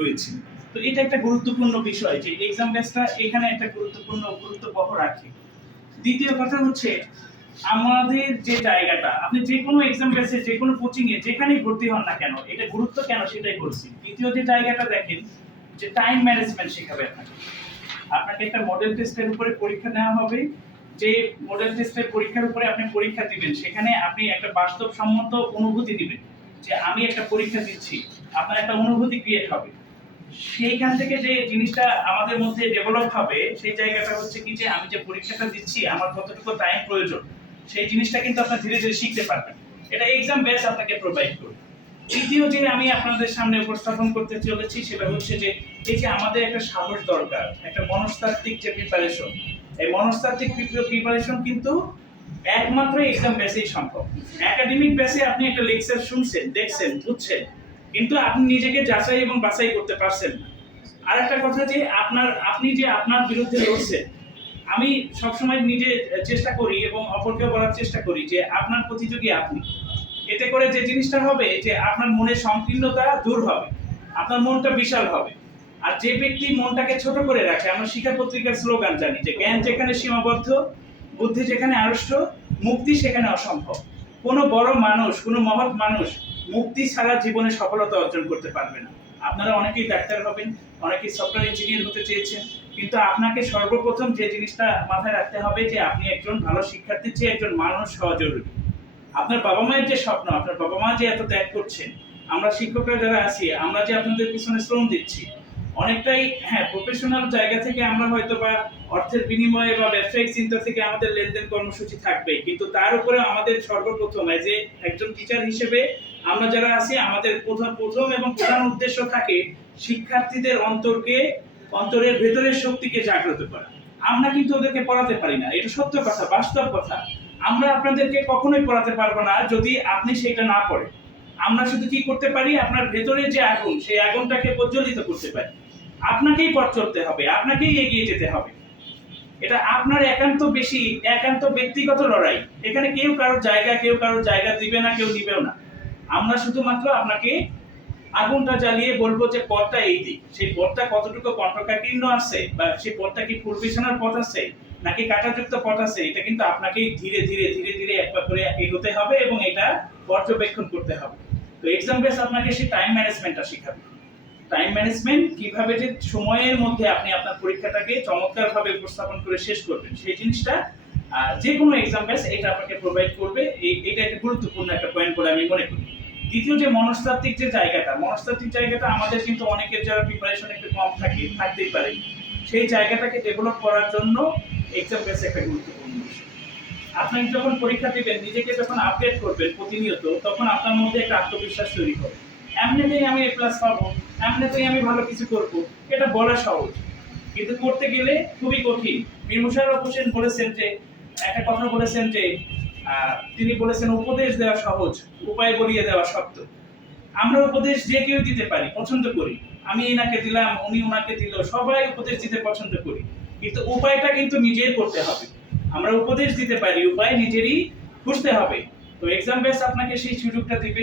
রয়েছে। তো এটা একটা গুরুত্বপূর্ণ বিষয় যে এক্সাম বেসটা এখানে একটা গুরুত্ববহ রাখে। দ্বিতীয় কথা হচ্ছে আমাদের যে জায়গাটা আপনি যে কোনো এক্সাম বেসে যে কোনো কোচিং এ যেখানেই ভর্তি হন না কেন এটা গুরুত্ব কেন সেটাই বলছি। দ্বিতীয় যে জায়গাটা দেখেন যে টাইম ম্যানেজমেন্ট শেখাবে আপনাকে। আপনাকে একটা মডেল টেস্টের উপরে পরীক্ষা নেওয়া হবে। যে মডেল টেস্টের পরীক্ষার উপরে আপনি পরীক্ষা দিবেন সেখানে আপনি একটা বাস্তবসম্মত অনুভূতি দিবেন যে আমি একটা পরীক্ষা দিচ্ছি। আপনার একটা অনুভূতি ক্রিয়েট হবে। সেইখান থেকে যে জিনিসটা আমাদের মধ্যে ডেভেলপ হবে সেই জায়গাটা হচ্ছে কি যে আমি যে পরীক্ষাটা দিচ্ছি আমার কতটুকু টাইম প্রয়োজন সেই জিনিসটা কিন্তু আপনারা ধীরে ধীরে শিখতে পারবেন। এটা এক্সাম বেস আপনাকে প্রোভাইড করবে। তৃতীয় যে আমি আপনাদের সামনে উপস্থাপন করতে চলেছি সেটা হচ্ছে যে এই যে আমাদের একটা সাহস দরকার, একটা মনস্তাত্ত্বিক যে প্রিপারেশন, এই মনস্তাত্ত্বিক প্রিপারেশন কিন্তু একমাত্র এক্সাম বেসেই সম্ভব। একাডেমিক বেসে আপনি একটা লেকচার শুনছেন, দেখছেন, বুঝছেন, কিন্তু আপনি নিজেকে যাচাই এবং বাছাই করতে পারছেন না। আর একটা কথা যে আপনি যে আপনার বিরুদ্ধে লড়ছেন, আমি সবসময় নিজে চেষ্টা করি এবং অপরকেও বলার চেষ্টা করি যে আপনার প্রতিযোগী আপনি। এতে করে যে জিনিসটা হবে যে আপনার মনে সংকীর্ণতা দূর হবে, আপনার মনটা বিশাল হবে। আর যে ব্যক্তি মনটাকে ছোট করে রাখে, আমরা শিক্ষা পত্রিকার স্লোগান জানি যে জ্ঞান যেখানে সীমাবদ্ধ, বুদ্ধি যেখানে আড়ষ্ট, মুক্তি সেখানে অসম্ভব। কোনো বড় মানুষ, কোনো মহৎ মানুষ মুক্তি ছাড়া জীবনে সফলতা অর্জন করতে পারবে না। আপনারা অনেকেই ডাক্তার হবেন, অনেকেই সফটওয়্যার ইঞ্জিনিয়ার হতে চেয়েছেন, কিন্তু আপনাকে সর্বপ্রথম যে জিনিসটা মাথায় রাখতে হবে যে আপনি একজন ভালো শিক্ষার্থীর চেয়ে একজন মানুষ হওয়া জরুরি। আপনার বাবা মায়ের যে স্বপ্ন, আপনার বাবা মা যে এত ত্যাগ করছেন, আমরা শিক্ষকরা যারা আছি আমরা যে আপনাদের পিছনে শ্রম দিচ্ছি, অনেকটাই হ্যাঁ প্রফেশনাল জায়গা থেকে আমরা হয়তো বা অর্থের বিনিময়ে বা ব্যবসায়িক চিন্তা থেকে আমাদের লেনদেন কর্মসূচি থাকবে, কিন্তু তার উপরে আমাদের সর্বপ্রথম যে একজন টিচার হিসেবে আমরা যারা আছি আমাদের প্রথম এবং প্রধান উদ্দেশ্য থাকে শিক্ষার্থীদের অন্তরের ভেতরের শক্তিকে জাগ্রত করা। আমরা কিন্তু ওদেরকে পড়াতে পারি না, এটা সত্য কথা, বাস্তব কথা। আমরা আপনাদেরকে কখনোই পড়াতে পারবো না যদি আপনি সেটা না পড়েন। আমরা শুধু কি করতে পারি, আপনার ভেতরে যে আগুন সেই আগুনটাকে প্রজ্বলিত করতে পারি। আপনাকেই পথ চলতে হবে, আপনাকেই এগিয়ে যেতে হবে। এটা আপনার একান্ত ব্যক্তিগত লড়াই। এখানে কেউ কারোর জায়গা দিবে না, কেউ নিবেও না। আমরা শুধুমাত্র আপনাকে আগুনটা জ্বালিয়ে বলবো যে পথটা এই দিক, সেই পথটা কতটুকু কণ্ঠকাকীর্ণ আছে বা সেই পথটা কি ফুল বিছানার পথ আছে নাকি কাঁটাযুক্ত পথ আছে, এটা কিন্তু আপনাকেই ধীরে ধীরে একবার করে এগোতে হবে এবং এটা পর্যবেক্ষণ করতে হবে। তো এক্সাম বেস আপনাকে সেই টাইম ম্যানেজমেন্টটা শেখাবে। টাইম ম্যানেজমেন্ট কিভাবে যে সময়ের মধ্যে আপনি আপনার পরীক্ষাটাকে চমৎকারভাবে উপস্থাপন করে শেষ করবেন সেই জিনিসটা যে কোনো এক্সাম বেস এটা আপনাকে প্রোভাইড করবে। এটা একটা গুরুত্বপূর্ণ একটা পয়েন্ট বলে আমি মনে করি। দ্বিতীয় যে মনস্তাত্ত্বিক জায়গাটা আমাদের কিন্তু অনেকের যারা প্রিপারেশন একটু কম থাকতেই পারে, সেই জায়গাটাকে ডেভেলপ করার জন্য এক্সাম বেস একটা গুরুত্বপূর্ণ বিষয়। আপনি যখন পরীক্ষা দিবেন, নিজেকে যখন আপডেট করবেন প্রতিনিয়ত, তখন আপনার মধ্যে একটা আত্মবিশ্বাস তৈরি হবে। এমনিতেই আমি এ প্লাস পাবো, এমনিতেই আমি ভালো কিছু করব, এটা বলা সহজ, কিন্তু করতে গেলে খুবই কঠিন। মীর মোশাররফ হোসেন বলেছেন যে একটা কথা বলেছেন যে তিনি বলেছেন উপদেশ দেওয়া সহজ, উপায় বলিয়ে দেওয়া শক্ত। আমরা উপদেশ যে কেউ দিতে পারি, পছন্দ করি। আমি এনাকে দিলাম, উনি ওনাকে দিল, সবাই উপদেশ দিতে পছন্দ করি, কিন্তু উপায়টা কিন্তু নিজেই করতে হবে। আমরা উপদেশ দিতে পারি, উপায় নিজেরই খুঁজতে হবে। তো এক্সাম বেস আপনাকে সেই সুযোগটা দিবে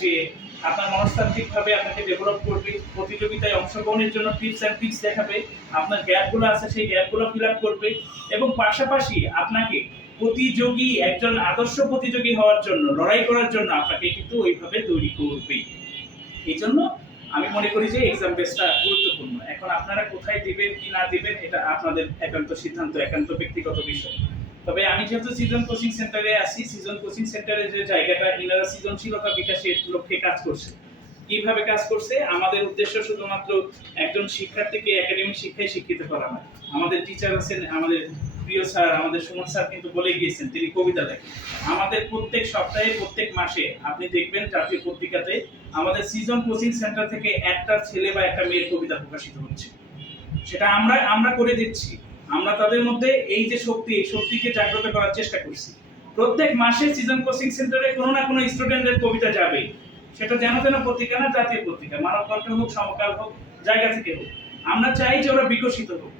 যে আপনার মনস্তাত্ত্বিকভাবে আপনাকে ডেভেলপ করবে, প্রতিযোগিতায় অংশগ্রহণের জন্য টিপস অ্যান্ড ট্রিক্স দেখাবে, আপনার গ্যাপগুলো আছে সেই গ্যাপগুলো ফিল আপ করবে, এবং পাশাপাশি আপনাকে একজন আদর্শ প্রতিযোগী হওয়ার জন্য, লড়াই করার জন্য আপনাকে কিন্তু ওইভাবে তৈরি করবে। এই জন্য আমি মনে করি যে এক্সাম বেসটা গুরুত্বপূর্ণ। এখন আপনারা কোথায় দিবেন কি না দিবেন এটা আপনাদের একান্ত সিদ্ধান্ত, একান্ত ব্যক্তিগত বিষয়। তবে আমি যেহেতু সিজন কোচিং সেন্টারে আছি, সিজন কোচিং সেন্টারে যে জায়গাটা ইনারা সৃজনশীলতা বিকাশের লক্ষ্যে কাজ করছে। কিভাবে কাজ করছে? আমাদের উদ্দেশ্য শুধুমাত্র একজন শিক্ষার্থীকে একাডেমিক শিক্ষায় শিক্ষিত করা নয়। আমাদের টিচার আছেন, আমাদের প্রিয় স্যার, আমাদের সুমন স্যার কিন্তু বলে গিয়েছেন, তিনি কবিতা লেখেন। আমাদের প্রত্যেক সপ্তাহে, প্রত্যেক মাসে আপনি দেখবেন জাতীয় পত্রিকাতে আমাদের সিজন কোচিং সেন্টার থেকে একটা ছেলে বা একটা মেয়ের কবিতা প্রকাশিত হচ্ছে। সেটা আমরা করে দিচ্ছি। আমরা তাদের মধ্যে এই যে শক্তি, এই শক্তিকে জাগ্রত করার চেষ্টা করছি। প্রত্যেক মাসে সিজন কোচিং সেন্টারে কোনো না কোনো স্টুডেন্টের কবিতা যাবে, সেটা যেন পত্রিকা না, জাতীয় পত্রিকা, মানব কণ্ঠ হোক, সমকাল হোক, জায়গা থেকে হোক। আমরা চাই যে ওরা বিকশিত হোক।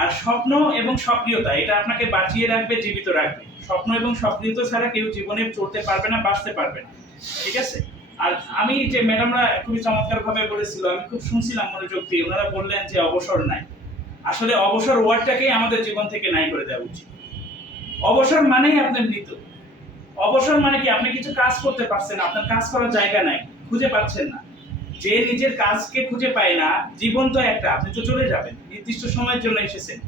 আর স্বপ্ন এবং সক্রিয়তা এটা আপনাকে বাঁচিয়ে রাখবে, জীবিত রাখবে। স্বপ্ন এবং সক্রিয়তা ছাড়া কেউ জীবনে চলতে পারবে না, বাঁচতে পারবে না। ঠিক আছে? আর আমি যে ম্যাডামরা খুবই চমৎকার ভাবে বলেছিল, আমি খুব শুনছিলাম মনোযোগ দিয়ে, ওনারা বললেন যে অবসর নাই। আসলে অবসর ওয়ার্ডটাকেই আমাদের জীবন থেকে নাই করে দেওয়া উচিত। অবসর মানেই আপনি মৃত। অবসর মানে কি, আপনি কিছু কাজ করতে পারছেন, আপনার কাজ করার জায়গা নাই, খুঁজে পাচ্ছেন না। যে নিজের কাজকে খুঁজে পায় না, জীবন তো একটা, আপনি তো চলে যাবেন, নির্দিষ্ট সময়ের জন্য এসেছেন।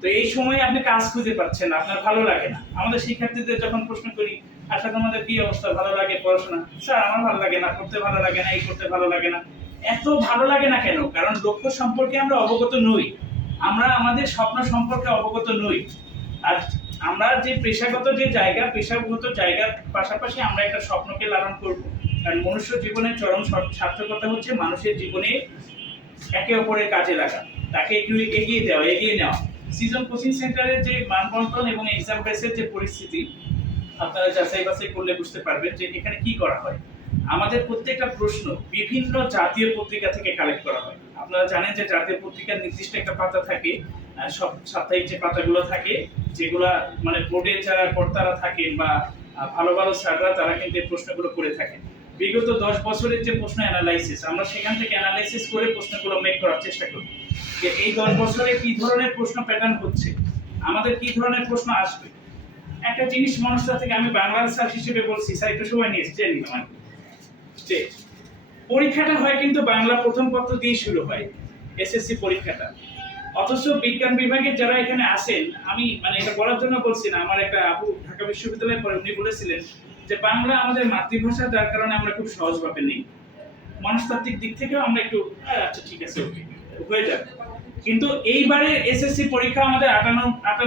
তো এই সময়ে আপনি কাজ খুঁজে পাচ্ছেন না, আপনার ভালো লাগে না। আমাদের শিক্ষার্থীদের যখন প্রশ্ন করি, আচ্ছা তোমাদের কি অবস্থা, ভালো লাগে পড়াশোনা? স্যার আমার ভালো লাগে না, পড়তে ভালো লাগে না, এই করতে ভালো লাগে না। এত ভালো লাগে না কেন? কারণ লক্ষ্য সম্পর্কে আমরা অবগত নই, আমরা আমাদের স্বপ্ন সম্পর্কে অবগত নই। আর আমরা যে পেশাগত জায়গার পাশাপাশি আমরা একটা স্বপ্নকে লালন করব। কারণ মনুষ্য জীবনের চরম সার্থকতা হচ্ছে মানুষের জীবনে একে অপরের কাজে লাগা, তাকে একটু এগিয়ে নেওয়া। সিজন কোচিং সেন্টারের যে মানবন্টন এবং এক্সাম বেসের যে পরিস্থিতি, আপনারা যাচাই বাছাই করলে বুঝতে পারবেন যে এখানে কি করা হয়। আমাদের প্রত্যেকটা প্রশ্ন বিভিন্ন জাতীয় পত্রিকা থেকে কালেক্ট করা হয়। আপনারা জানেন যে জাতীয় পত্রিকার নির্দিষ্ট একটা পাতা থাকে, সব সাপ্তাহিক যে পাতাগুলো থাকে, যেগুলা মানে বোর্ডে যারা কর্তারা থাকেন বা ভালো ভালো স্যাররা, তারা কিন্তু এই প্রশ্নগুলো করে থাকেন। বিগত 10 বছরের যে প্রশ্ন অ্যানালাইসিস, আমরা সেখান থেকে অ্যানালাইসিস করে প্রশ্নগুলো মেক করার চেষ্টা করি যে এই 10 বছরে কি ধরনের প্রশ্ন প্যাটার্ন হচ্ছে, আমাদের কি ধরনের প্রশ্ন আসবে। একটা জিনিস মনস্থ থেকে আমি বাংলার স্যার হিসেবে বলছি, স্যার একটু সময় নিয়ে এসেছেন যে পরীক্ষাটা হয় কিন্তু বাংলা প্রথম পত্র দিয়ে শুরু হয়, এসএসসি পরীক্ষাটা। অথচ বিজ্ঞান বিভাগের যারা এখানে আসেন, আমি মানে এটা বলার জন্য বলছি না, আমার একটা আপু ঢাকা বিশ্ববিদ্যালয়ে পড়ে, উনি বলেছিলেন যে বাংলা আমাদের মাতৃভাষা, যার কারণে আমরা খুব সহজভাবে নিই। মনস্তাত্ত্বিক দিক থেকেও আমরা একটু আচ্ছা ঠিক আছে ওকে হয়ে যাবে। কিন্তু এইবারে এসএসসি পরীক্ষা আমাদের 58